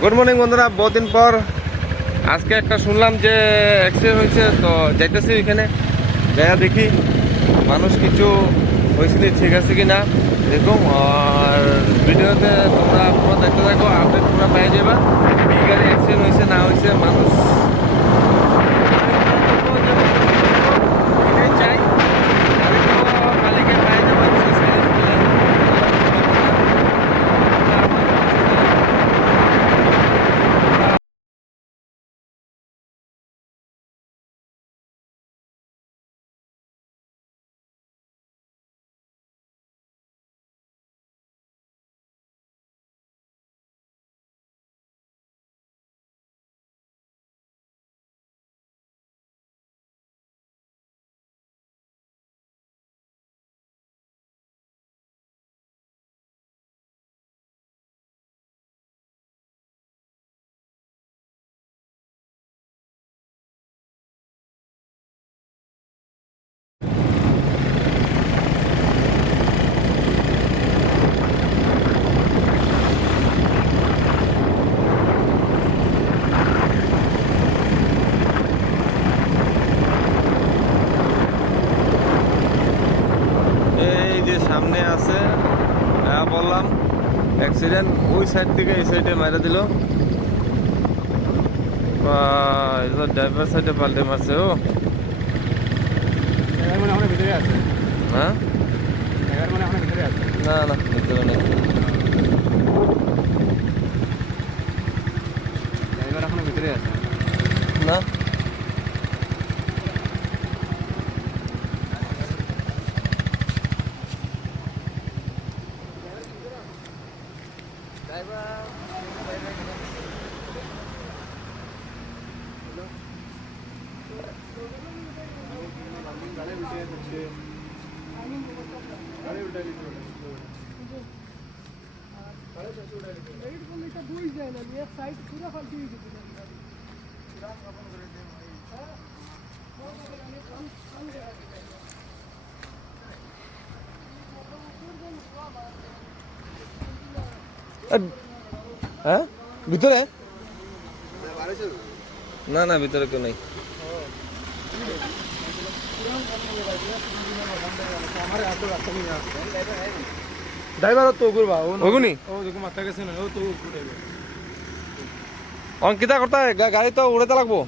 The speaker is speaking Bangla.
গুড মর্নিং বন্ধুরা, বহুদিন পর আজকে একটা শুনলাম যে অ্যাক্সিডেন্ট হয়েছে, তো যাইতেছি ওইখানে যাইয়া দেখি মানুষ কিছু হয়েছিল, ঠিক আছে কি না দেখুন। আর ভিডিওতে তোমরা পুরো দেখতে থাকো, আপডেট পুরো পেয়ে যাবা কি গাড়ি অ্যাক্সিডেন্ট হয়েছে না হয়েছে। মানুষ এটাই চাই, মালিকের পায়ে যাবা সামনে আছে। বললাম অ্যাক্সিডেন্ট ওই সাইড থেকে এই সাইডে মেরে দিল, ড্রাইভার সাইডে পাল্টে মারছে। ও ভিতরে আছে। হ্যাঁ, ভিতরে আছে। না না ভিতরে নেই। ড্রাইভার এখনো ভিতরে আছে না, হ্যাঁ ভিতরে না না ভিতরে কেউ নেই। ড্রাইভার তো ঘুরবা ওগুনি ও দেখো মাথা গেছে না ও তো অঙ্কিতা করতে গাড়ি তো উড়াতে লাগবো।